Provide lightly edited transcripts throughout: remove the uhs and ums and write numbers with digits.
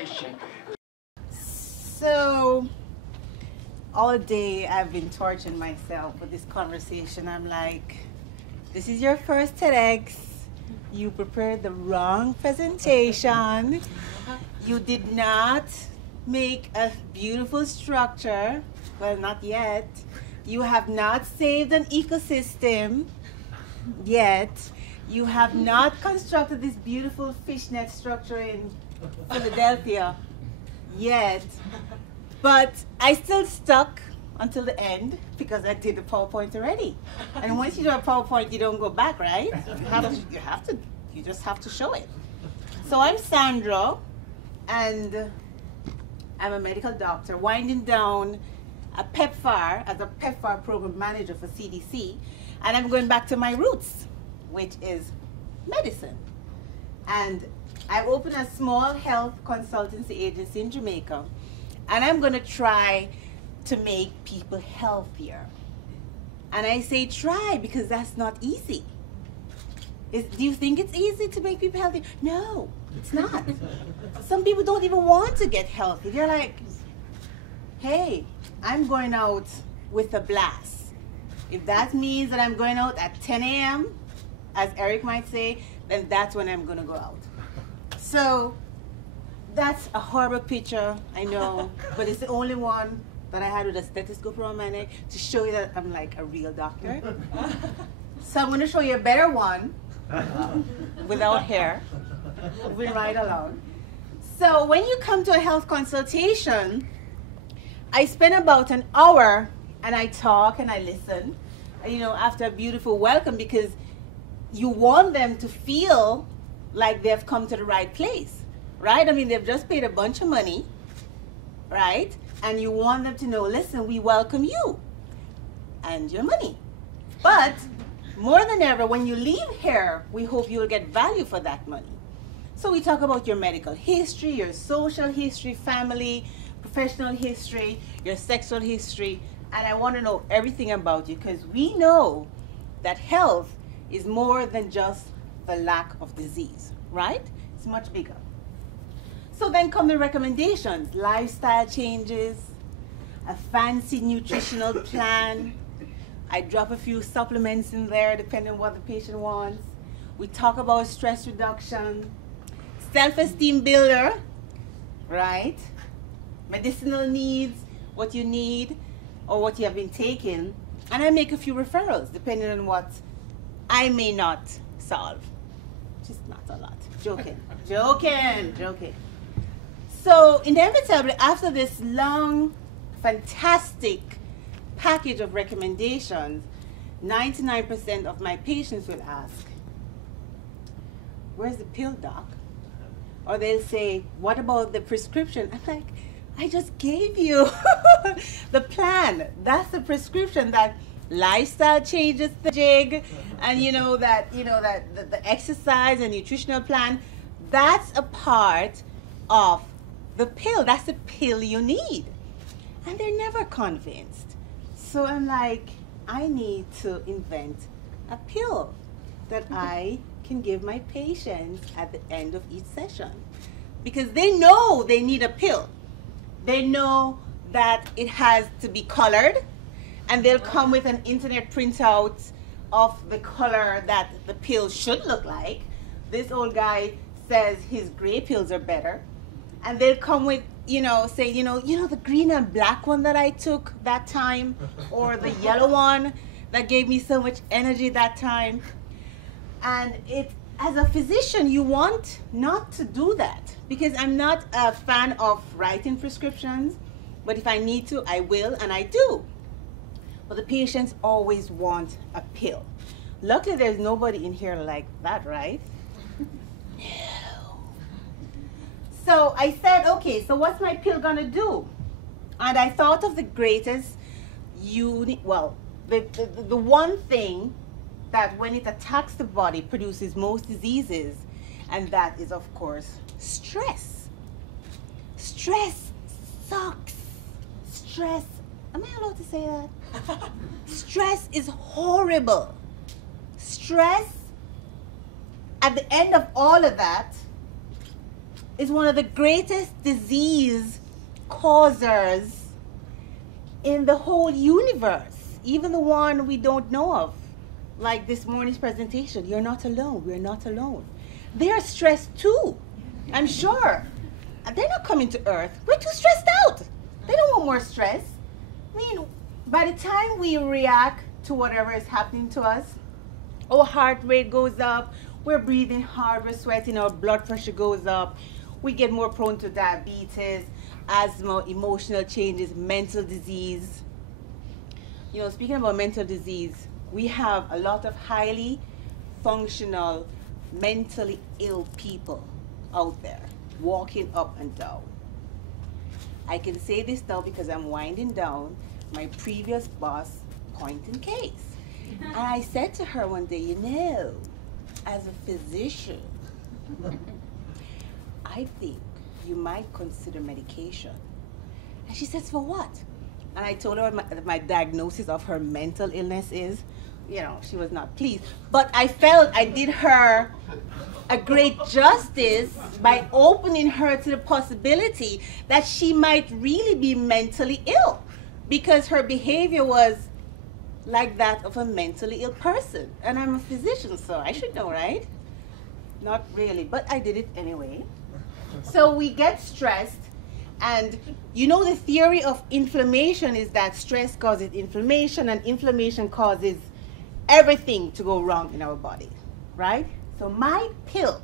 situation. So, all day I've been torturing myself with this conversation. I'm like, this is your first TEDx. You prepared the wrong presentation. You did not make a beautiful structure. Well, not yet. You have not saved an ecosystem yet. You have not constructed this beautiful fishnet structure in Philadelphia yet. But I still stuck until the end because I did the PowerPoint already. And once you do a PowerPoint, you don't go back, right? You just have to show it. So I'm Sandra, and I'm a medical doctor winding down a PEPFAR as a PEPFAR program manager for CDC, and I'm going back to my roots, which is medicine. And I opened a small health consultancy agency in Jamaica, and I'm going to try to make people healthier. And I say try because that's not easy. Do you think it's easy to make people healthy? No, it's not. Some people don't even want to get healthy. They're like, hey, I'm going out with a blast. If that means that I'm going out at 10 a.m., as Eric might say, then that's when I'm going to go out. So that's a horrible picture, I know, but it's the only one that I had with a stethoscope around my neck to show you that I'm like a real doctor. So I'm going to show you a better one without hair. Moving right along. So when you come to a health consultation, I spend about an hour and I talk and I listen, after a beautiful welcome, because you want them to feel like they've come to the right place, right? I mean, they've just paid a bunch of money, right? And you want them to know, listen, we welcome you and your money. But more than ever, when you leave here, we hope you'll get value for that money. So we talk about your medical history, your social history, family, professional history, your sexual history, and I want to know everything about you, because we know that health is more than just the lack of disease, right? It's much bigger. So then come the recommendations: lifestyle changes, a fancy nutritional plan. I drop a few supplements in there depending on what the patient wants. We talk about stress reduction, self-esteem builder, right? Medicinal needs, what you need or what you have been taking. And I make a few referrals depending on what I may not solve. Just not a lot. Joking. Joking. So inevitably, after this long, fantastic package of recommendations, 99% of my patients will ask, where's the pill, doc? Or they'll say, what about the prescription? I'm like, I just gave you the plan. That's the prescription. That lifestyle changes the jig, and the exercise and nutritional plan, that's a part of the pill. That's the pill you need. And they're never convinced. So I'm like, I need to invent a pill that I can give my patients at the end of each session, because they know they need a pill. They know that it has to be colored, and they'll come with an internet printout of the color that the pill should look like. This old guy says his gray pills are better, and they'll come with, say, the green and black one that I took that time, or the yellow one that gave me so much energy that time. And as a physician, you want not to do that, because I'm not a fan of writing prescriptions, but if I need to, I will, and I do. But the patients always want a pill. Luckily, there's nobody in here like that, right? No. So I said, okay, so what's my pill gonna do? And I thought of the greatest the one thing that when it attacks the body produces most diseases, and that is, of course, stress. Stress sucks. Stress, am I allowed to say that? Stress is horrible. Stress, at the end of all of that, is one of the greatest disease causers in the whole universe, even the one we don't know of. Like this morning's presentation, you're not alone, we're not alone. They are stressed too, I'm sure. And they're not coming to Earth. We're too stressed out. They don't want more stress. I mean, by the time we react to whatever is happening to us, our heart rate goes up, we're breathing hard, we're sweating, our blood pressure goes up, we get more prone to diabetes, asthma, emotional changes, mental disease. You know, speaking about mental disease, we have a lot of highly functional, mentally ill people out there walking up and down. I can say this now because I'm winding down my previous boss, point in case. And I said to her one day, you know, as a physician, I think you might consider medication. And she says, for what? And I told her what my diagnosis of her mental illness is. You know, she was not pleased. But I felt I did her a great justice by opening her to the possibility that she might really be mentally ill, because her behavior was like that of a mentally ill person. And I'm a physician, so I should know, right? Not really, but I did it anyway. So we get stressed, and you know the theory of inflammation is that stress causes inflammation, and inflammation causes everything to go wrong in our body, right? So my pill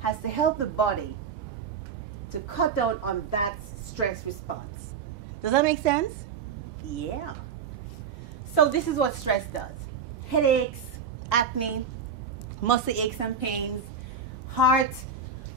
has to help the body to cut down on that stress response. Does that make sense? Yeah. So this is what stress does. Headaches, acne, muscle aches and pains, heart,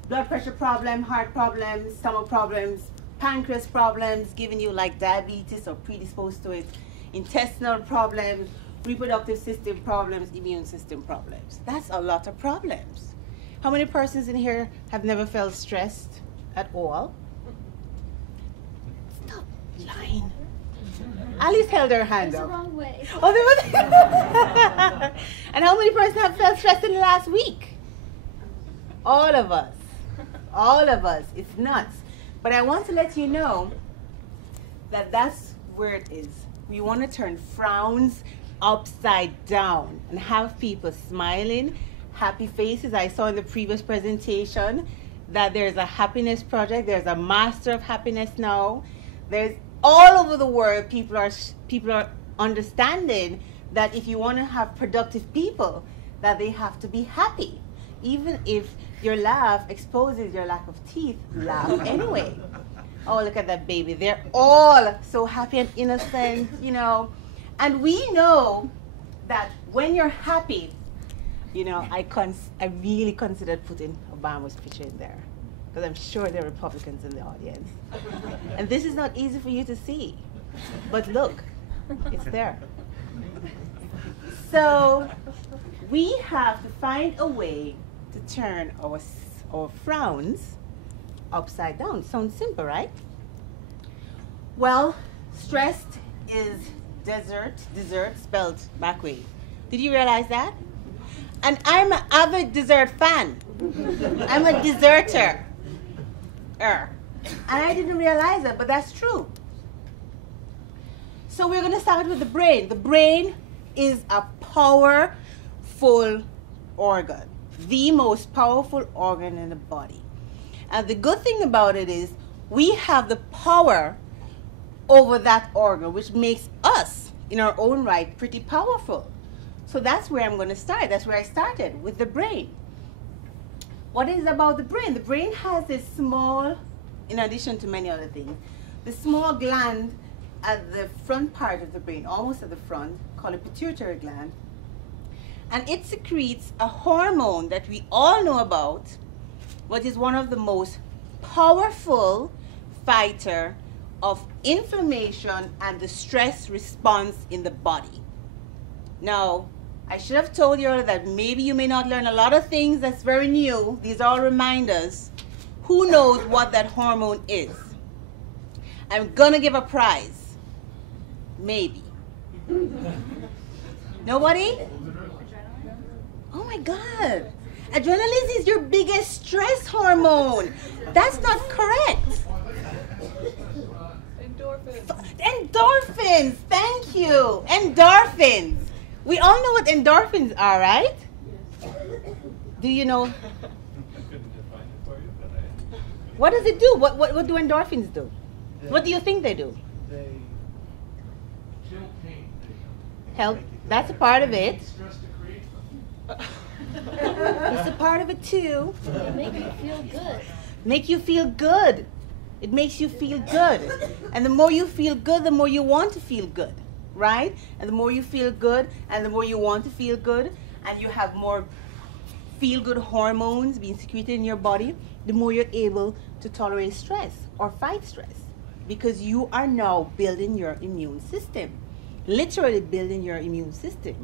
blood pressure problem, heart problems, stomach problems, pancreas problems, giving you like diabetes or predisposed to it, intestinal problems, reproductive system problems, immune system problems. That's a lot of problems. How many persons in here have never felt stressed at all? Stop lying. Alice held her hand up. The wrong way. Oh, there was. And how many persons have felt stressed in the last week? All of us. All of us. It's nuts. But I want to let you know that that's where it is. We want to turn frowns upside down and have people smiling, happy faces. I saw in the previous presentation that there's a happiness project. There's a master of happiness now. There's all over the world, people are understanding that if you want to have productive people, that they have to be happy. Even if your laugh exposes your lack of teeth, laugh anyway. Oh, look at that baby. They're all so happy and innocent, you know. And we know that when you're happy, you know, I really considered putting Obama's picture in there, because I'm sure there are Republicans in the audience. And this is not easy for you to see. But look, it's there. So we have to find a way to turn our frowns upside down. Sounds simple, right? Well, stressed is dessert spelled backwards. Did you realize that? And I'm an avid dessert fan. I'm a deserter. And I didn't realize it, but that's true. So we're going to start with the brain. The brain is a powerful organ, the most powerful organ in the body. And the good thing about it is we have the power over that organ, which makes us, in our own right, pretty powerful. So that's where I'm going to start. That's where I started, with the brain. What is it about the brain? The brain has this small, in addition to many other things, the small gland at the front part of the brain, almost at the front, called a pituitary gland. And it secretes a hormone that we all know about, which is one of the most powerful fighter of inflammation and the stress response in the body. Now, I should have told you earlier that maybe you may not learn a lot of things that's very new. These are all reminders. Who knows what that hormone is? I'm gonna give a prize. Maybe. Nobody? Oh my God. Adrenaline is your biggest stress hormone. That's not correct. Endorphins. Thank you. Endorphins. We all know what endorphins are, right? Do you know? I couldn't define it for you, but What does it do? What do endorphins do? What do you think they do? They kill pain. Help. That's a part of it. Stress to create It's a part of it too. It makes you feel good. Make you feel good. It makes you feel good. And the more you feel good, the more you want to feel good, right? And the more you feel good and the more you want to feel good, and you have more feel-good hormones being secreted in your body, the more you're able to tolerate stress or fight stress, because you are now building your immune system, literally building your immune system.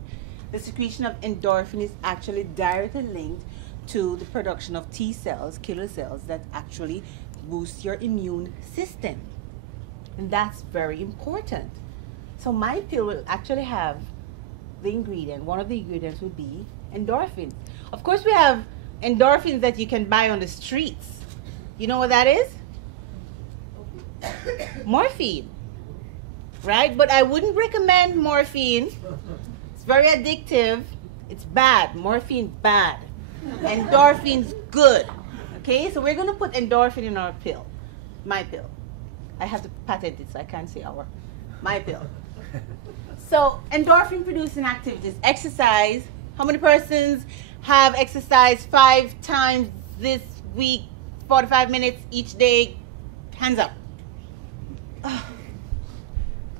The secretion of endorphin is actually directly linked to the production of T cells, killer cells, that actually boost your immune system. And that's very important. So my pill will actually have the ingredient, one of the ingredients would be endorphins. Of course, we have endorphins that you can buy on the streets. You know what that is? Morphine, right? But I wouldn't recommend morphine. It's very addictive. It's bad. Morphine, bad. Endorphins, good. Okay, so we're going to put endorphin in our pill. My pill. I have to patent it, so I can't say our. My pill. So, endorphin producing activities. Exercise. How many persons have exercised 5 times this week, 45 minutes each day? Hands up. Oh,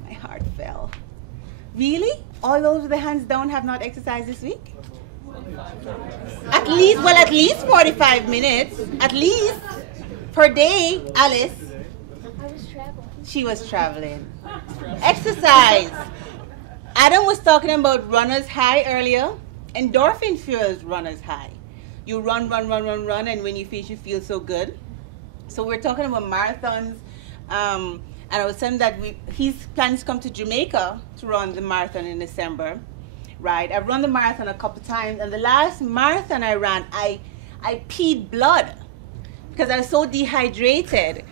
my heart fell. Really? All those with the hands down have not exercised this week? At least 45 minutes. At least per day, Alice. I was traveling. She was traveling. Exercise. Adam was talking about runner's high earlier. Endorphin fuels runner's high. You run, and when you finish, you feel so good. So we're talking about marathons. And I was saying that he's planning to come to Jamaica to run the marathon in December, right? I've run the marathon a couple times, and the last marathon I ran, I peed blood because I was so dehydrated.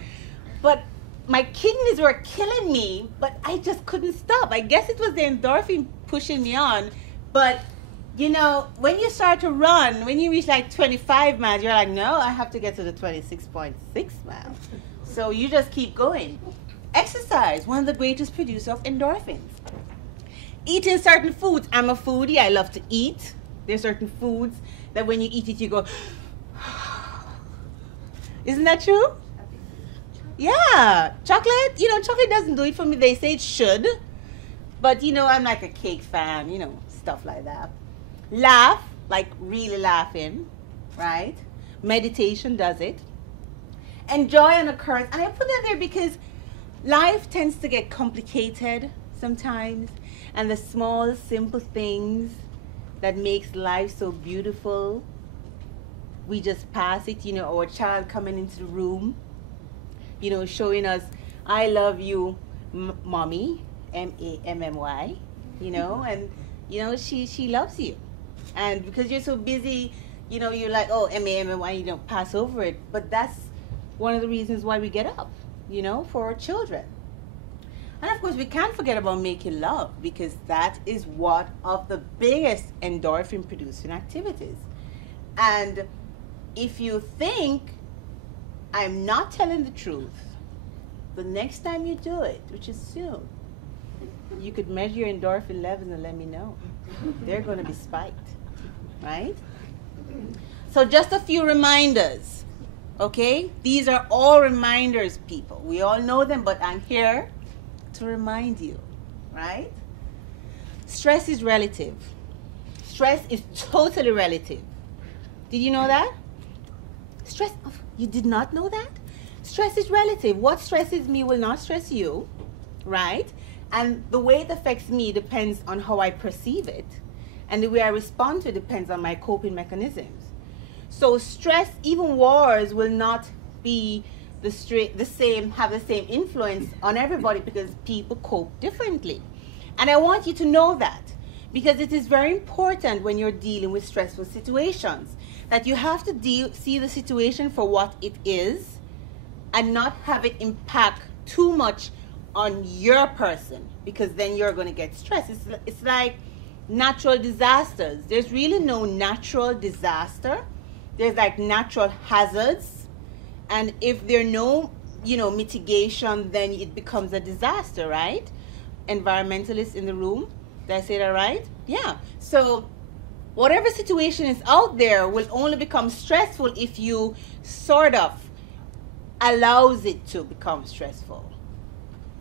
But my kidneys were killing me, but I just couldn't stop. I guess it was the endorphin pushing me on. But, you know, when you start to run, when you reach like 25 miles, you're like, no, I have to get to the 26.6 miles. So you just keep going. Exercise, one of the greatest producers of endorphins. Eating certain foods. I'm a foodie. I love to eat. There's certain foods that when you eat it, you go, isn't that true? Yeah. Chocolate, you know, chocolate doesn't do it for me. They say it should. But, you know, I'm like a cake fan, you know, stuff like that. Laugh, like really laughing, right? Meditation does it. Enjoy an occurrence. And I put that there because life tends to get complicated sometimes. And the small, simple things that makes life so beautiful, we just pass it. You know, our child coming into the room, you know, showing us, I love you, mommy, M-A-M-M-Y, you know, and, you know, she loves you. And because you're so busy, you know, you're like, oh, M-A-M-M-Y, you don't pass over it. But that's one of the reasons why we get up, you know, for our children. And of course, we can't forget about making love, because that is one of the biggest endorphin producing activities. And if you think I'm not telling the truth, the next time you do it, which is soon, you could measure your endorphin levels and let me know. They're going to be spiked, right? So just a few reminders, okay? These are all reminders, people. We all know them, but I'm here to remind you, right? Stress is relative. Stress is totally relative. Did you know that? Stress, you did not know that? Stress is relative. What stresses me will not stress you, right? And the way it affects me depends on how I perceive it. And the way I respond to it depends on my coping mechanisms. So stress, even wars, will not be have the same influence on everybody, because people cope differently. And I want you to know that, because it is very important when you're dealing with stressful situations. that you have to see the situation for what it is and not have it impact too much on your person, because then you're going to get stressed. It's like natural disasters. There's really no natural disaster. There's like natural hazards, and if there are no mitigation, then it becomes a disaster, right? Environmentalists in the room, did I say that right? Yeah. So whatever situation is out there will only become stressful if you sort of allows it to become stressful.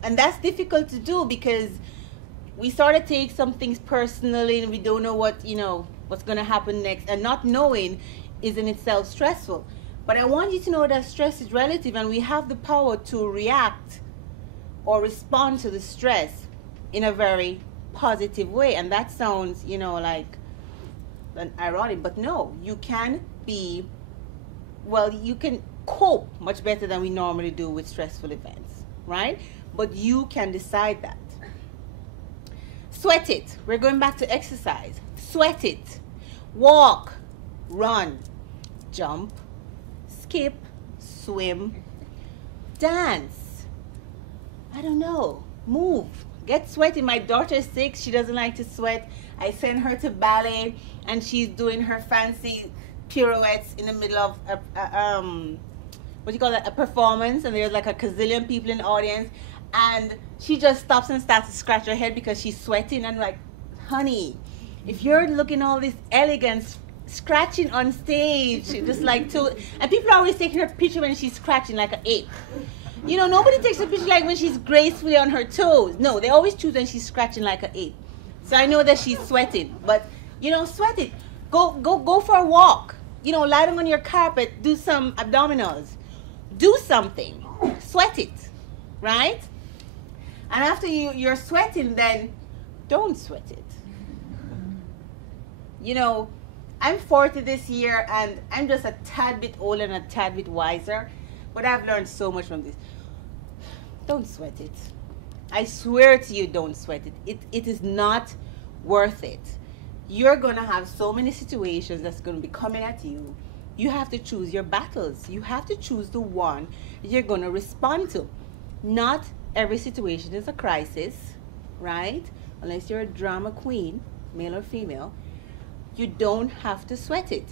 And that's difficult to do because we sort of take some things personally and we don't know what's going to happen next, and not knowing is in itself stressful. But I want you to know that stress is relative, and we have the power to react or respond to the stress in a very positive way. And that sounds, like ironic, but no, you can cope much better than we normally do with stressful events, right? But you can decide that. Sweat it. We're going back to exercise. Sweat it. Walk, run, jump, skip, swim, dance. I don't know. Move. Get sweaty. My daughter is 6. She doesn't like to sweat. I send her to ballet, and she's doing her fancy pirouettes in the middle of a performance, and there's like a gazillion people in the audience, and she just stops and starts to scratch her head because she's sweating. And like, honey, if you're looking all this elegance scratching on stage, just like and people are always taking her picture when she's scratching like an ape. Nobody takes a picture like when she's gracefully on her toes. No, they always choose when she's scratching like an ape. So I know that she's sweating, but sweat it. Go for a walk. Lie down on your carpet, do some abdominals, do something, sweat it, right? And after you're sweating, then don't sweat it. I'm 40 this year, and I'm just a tad bit older and a tad bit wiser, but I've learned so much from this. Don't sweat it. I swear to you, don't sweat it. It is not worth it. You're going to have so many situations that's going to be coming at you. You have to choose your battles. You have to choose the one you're going to respond to. Not every situation is a crisis, right? Unless you're a drama queen, male or female. You don't have to sweat it.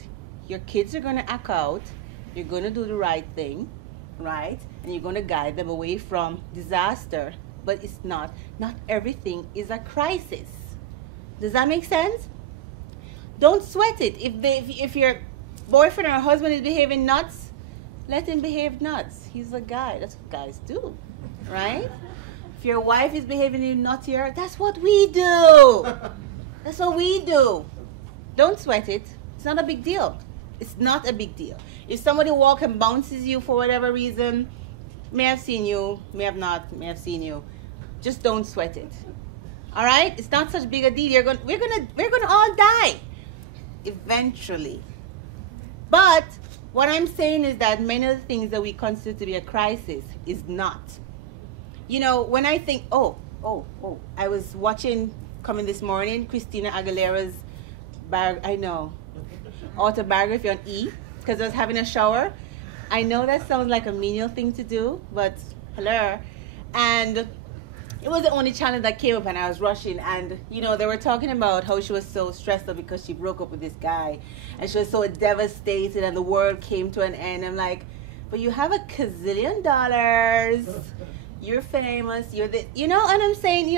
Your kids are going to act out. You're going to do the right thing, right? And you're going to guide them away from disaster. But it's not everything is a crisis. Does that make sense? Don't sweat it. If your boyfriend or husband is behaving nuts, let him behave nuts. He's a guy. That's what guys do, right? If your wife is behaving nuttier, that's what we do. That's what we do. Don't sweat it. It's not a big deal. It's not a big deal. If somebody walks and bounces you for whatever reason, may have seen you, may have not, may have seen you, just don't sweat it. All right? It's not such big a deal. We're gonna all die eventually. But what I'm saying is that many of the things that we consider to be a crisis is not. When I think, I was watching, coming this morning, Christina Aguilera's autobiography on E, because I was having a shower. I know that sounds like a menial thing to do, but hello. And it was the only channel that came up, and I was rushing, and they were talking about how she was so stressed out because she broke up with this guy, and she was so devastated, and the world came to an end. I'm like, but you have $1 gazillion, you're famous, you're the, and I'm saying,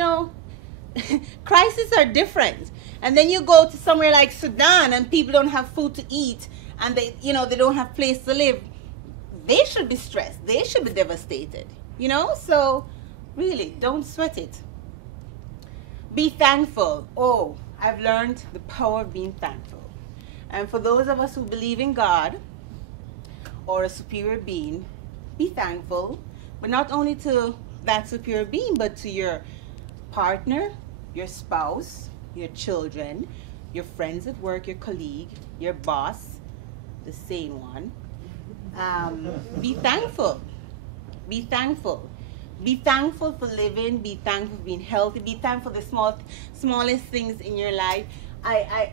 crises are different. And then you go to somewhere like Sudan, and people don't have food to eat, and they don't have place to live. They should be stressed. They should be devastated. So really, don't sweat it. Be thankful. Oh, I've learned the power of being thankful. And for those of us who believe in God or a superior being, be thankful. But not only to that superior being, but to your partner, your spouse, your children, your friends at work, your colleague, your boss, the sane one. Be thankful. Be thankful. Be thankful for living. Be thankful for being healthy. Be thankful for the smallest things in your life. I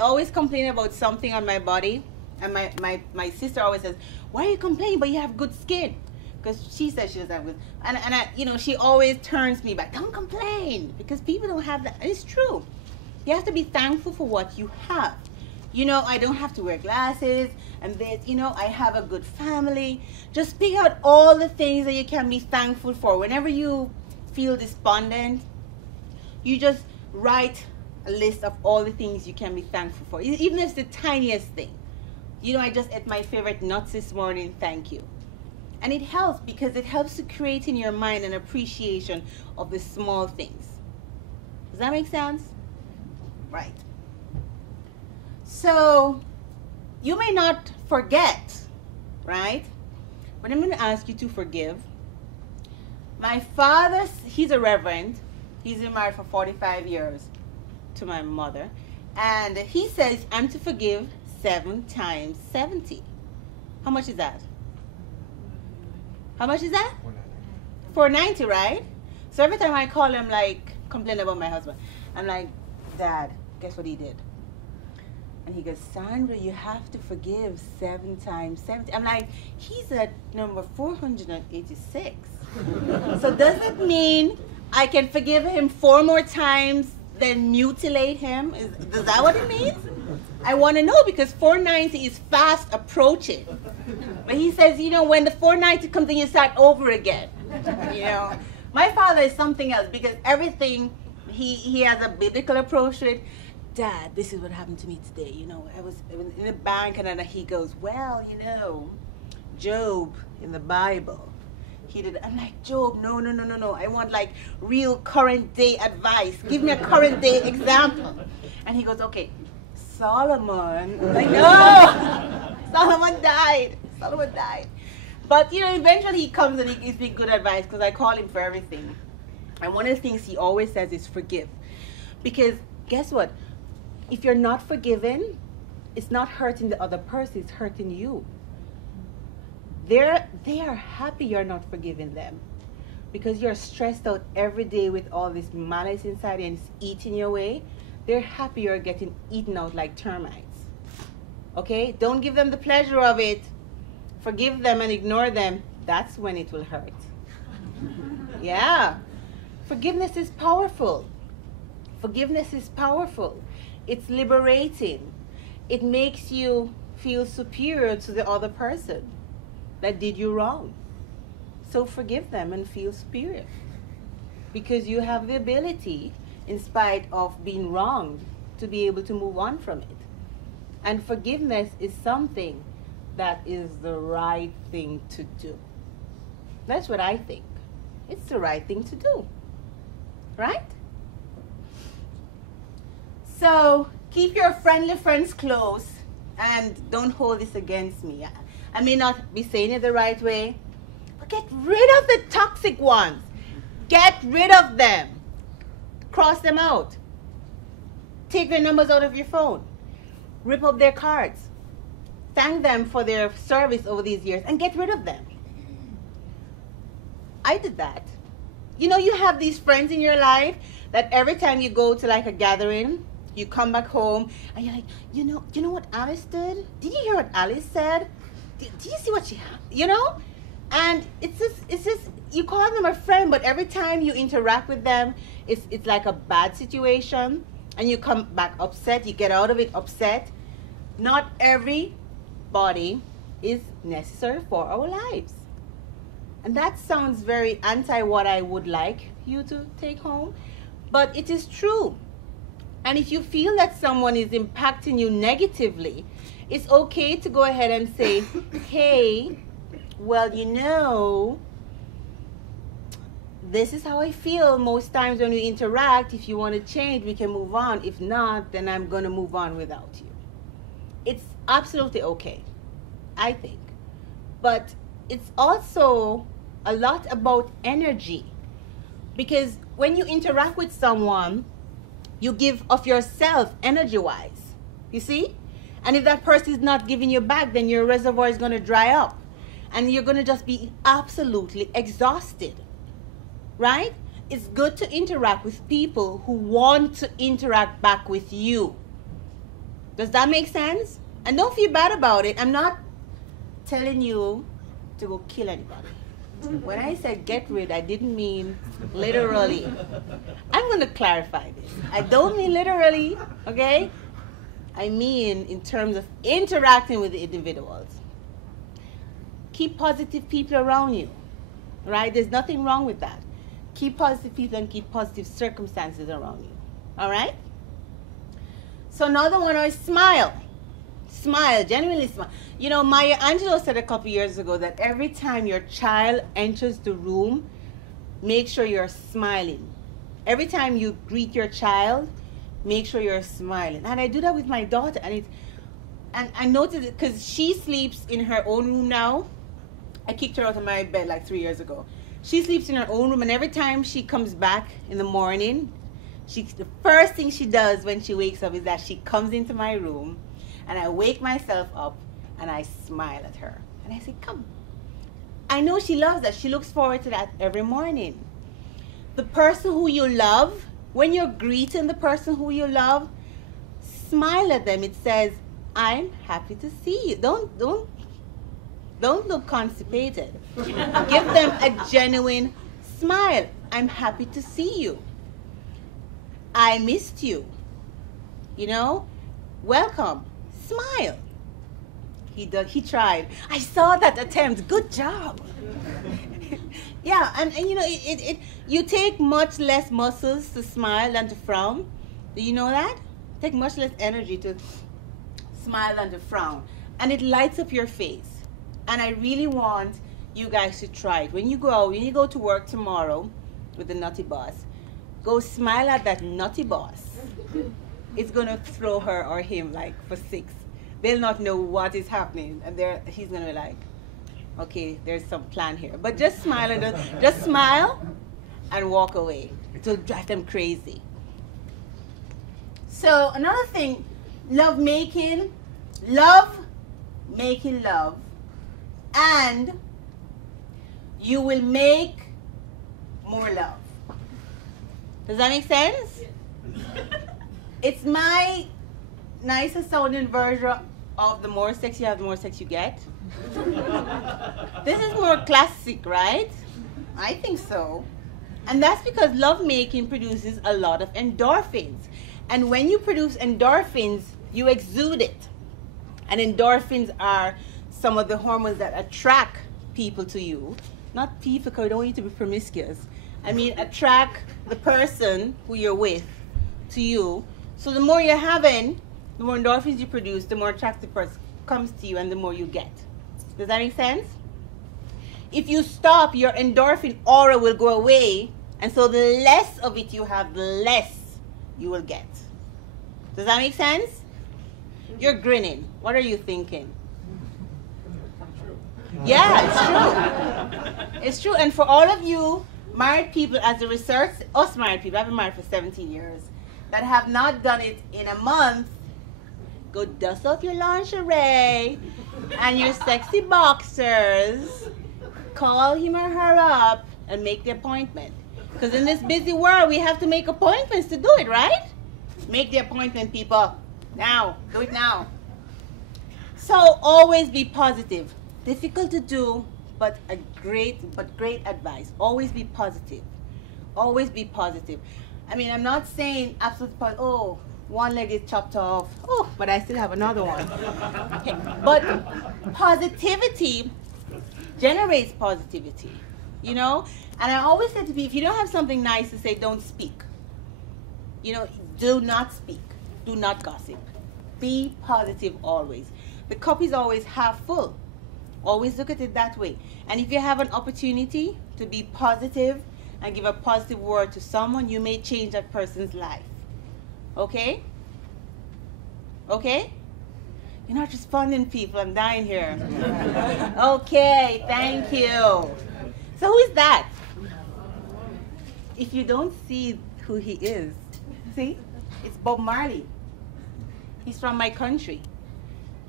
always complain about something on my body, And my sister always says, why are you complaining, but you have good skin? Because she says she doesn't have good, and I, you know, she always turns me back, don't complain, because people don't have that. And it's true. You have to be thankful for what you have. You know, I don't have to wear glasses, and this, you know, I have a good family. Just pick out all the things that you can be thankful for. Whenever you feel despondent, you just write a list of all the things you can be thankful for, even if it's the tiniest thing. You know, I just ate my favorite nuts this morning, thank you. And it helps, because it helps to create in your mind an appreciation of the small things. Does that make sense? Right. So, you may not forget, right? But I'm going to ask you to forgive. My father, he's a reverend. He's been married for 45 years to my mother. And he says, I'm to forgive 7 times 70. How much is that? How much is that? 490, right? So every time I call him, like, complain about my husband, I'm like, Dad, guess what he did? And he goes, Sandra, you have to forgive 7 times 70. I'm like, he's at number 486. So does it mean I can forgive him 4 more times, then mutilate him? Is that what it means? I want to know, because 490 is fast approaching. But he says, you know, when the 490 comes in, you start over again. You know, my father is something else, because everything, he has a biblical approach to it. Dad, this is what happened to me today. You know, I was in a bank, and then he goes, well, you know, Job in the Bible, he did. I'm like, Job, no. I want like real current day advice. Give me a current day example. And he goes, okay, Solomon. I'm like, no, Solomon died. But, you know, eventually he comes and he gives me good advice, because I call him for everything. And one of the things he always says is forgive. Because guess what? If you're not forgiven, it's not hurting the other person, it's hurting you. They are happy you're not forgiving them, because you're stressed out every day with all this malice inside and it's eating your way. They're happy you're getting eaten out like termites. Okay? Don't give them the pleasure of it. Forgive them and ignore them. That's when it will hurt. Yeah. Forgiveness is powerful. Forgiveness is powerful. It's liberating. It makes you feel superior to the other person that did you wrong. So forgive them and feel superior, because you have the ability, in spite of being wronged, to be able to move on from it. And forgiveness is something that is the right thing to do. That's what I think. It's the right thing to do. Right? So keep your friendly friends close, and don't hold this against me. I may not be saying it the right way, but get rid of the toxic ones. Get rid of them. Cross them out. Take their numbers out of your phone. Rip up their cards. Thank them for their service over these years and get rid of them. I did that. You know, you have these friends in your life that every time you go to like a gathering, you come back home and you're like, you know what Alice did? Did you hear what Alice said? Did you see what she had? You know? And it's just, you call them a friend, but every time you interact with them, it's like a bad situation, and you come back upset, you get out of it upset. Not everybody is necessary for our lives. And that sounds very anti what I would like you to take home, but it is true. And if you feel that someone is impacting you negatively, it's okay to go ahead and say, hey, well, you know, this is how I feel most times when we interact. If you want to change, we can move on. If not, then I'm going to move on without you. It's absolutely okay, I think. But it's also a lot about energy. Because when you interact with someone, you give of yourself energy-wise. You see? And if that person is not giving you back, then your reservoir is going to dry up. And you're going to just be absolutely exhausted. Right? It's good to interact with people who want to interact back with you. Does that make sense? And don't feel bad about it. I'm not telling you to go kill anybody. When I said get rid, I didn't mean literally. I'm going to clarify this. I don't mean literally, okay? I mean in terms of interacting with the individuals. Keep positive people around you, right? There's nothing wrong with that. Keep positive people and keep positive circumstances around you, all right? So another one is smile. Smile, genuinely smile. You know, Maya Angelou said a couple years ago that every time your child enters the room, make sure you're smiling. Every time you greet your child, make sure you're smiling. And I do that with my daughter, and I noticed it because she sleeps in her own room now. I kicked her out of my bed like 3 years ago. She sleeps in her own room, and every time she comes back in the morning, the first thing she does when she wakes up is that she comes into my room, and I wake myself up, and I smile at her. And I say, come. I know she loves that. She looks forward to that every morning. The person who you love, when you're greeting the person who you love, smile at them. It says, I'm happy to see you. Don't look constipated. Give them a genuine smile. I'm happy to see you. I missed you. You know, welcome. Smile. He tried. I saw that attempt. Good job. Yeah, and you know, you take much less muscles to smile than to frown. Do you know that? Take much less energy to smile than to frown. And it lights up your face. And I really want you guys to try it. When you go to work tomorrow with the nutty boss, go smile at that nutty boss. It's gonna throw her or him like for 6. They'll not know what is happening, and he's gonna be like, okay, there's some plan here. But just smile just smile and walk away. It'll drive them crazy. So another thing, love making love, and you will make more love. Does that make sense? It's my nicest sounding version of the more sex you have, the more sex you get. This is more classic, right? I think so. And that's because lovemaking produces a lot of endorphins. And when you produce endorphins, you exude it. And endorphins are some of the hormones that attract people to you. Not people, because we don't want you to be promiscuous. I mean, attract the person who you're with to you. So the more you're having, the more endorphins you produce, the more attractive person comes to you, and the more you get. Does that make sense? If you stop, your endorphin aura will go away, and so the less of it you have, the less you will get. Does that make sense? You're grinning. What are you thinking? Yeah, it's true. It's true. And for all of you married people, as the research, us married people, I've been married for 17 years, that have not done it in a month, go dust off your lingerie and your sexy boxers, call him or her up and make the appointment. Because in this busy world, we have to make appointments to do it, right? Make the appointment, people. Now. Do it now. So always be positive. Difficult to do, but great advice. Always be positive. Always be positive. I mean, I'm not saying absolute positive. Oh, one leg is chopped off. Oh, but I still have another one. Okay. But positivity generates positivity, you know? And I always say to people, if you don't have something nice to say, don't speak. You know, do not speak. Do not gossip. Be positive always. The cup is always half full. Always look at it that way. And if you have an opportunity to be positive and give a positive word to someone, you may change that person's life. Okay? Okay? You're not responding, people. I'm dying here. Okay, thank you. So who is that? If you don't see who he is, see? It's Bob Marley. He's from my country.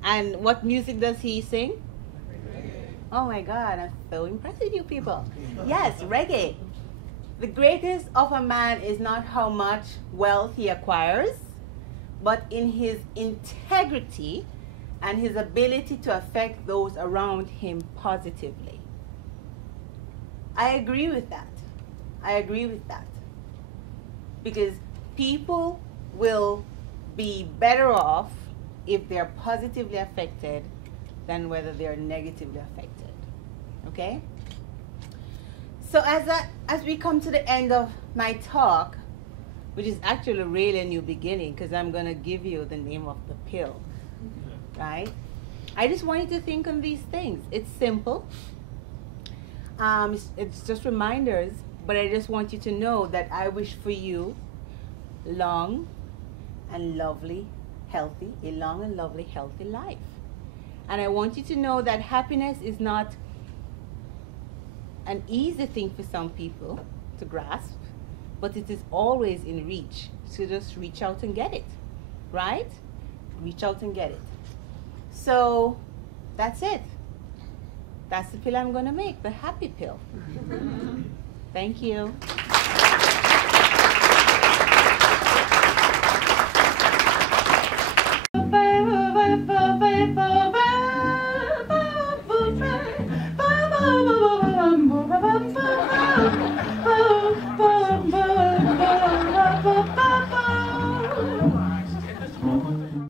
And what music does he sing? Oh my God, I'm so impressed with you people. Yes, reggae. The greatest of a man is not how much wealth he acquires, but in his integrity and his ability to affect those around him positively. I agree with that. I agree with that. Because people will be better off if they're positively affected than whether they're negatively affected. Okay? So as we come to the end of my talk, which is actually really a new beginning, because I'm going to give you the name of the pill, right? I just want you to think on these things. It's simple. It's just reminders, but I just want you to know that I wish for you long and lovely, healthy, a long and lovely, healthy life. And I want you to know that happiness is not an easy thing for some people to grasp, but it is always in reach. So just reach out and get it, right? Reach out and get it. So that's it. That's the pill I'm going to make, the happy pill. Thank you.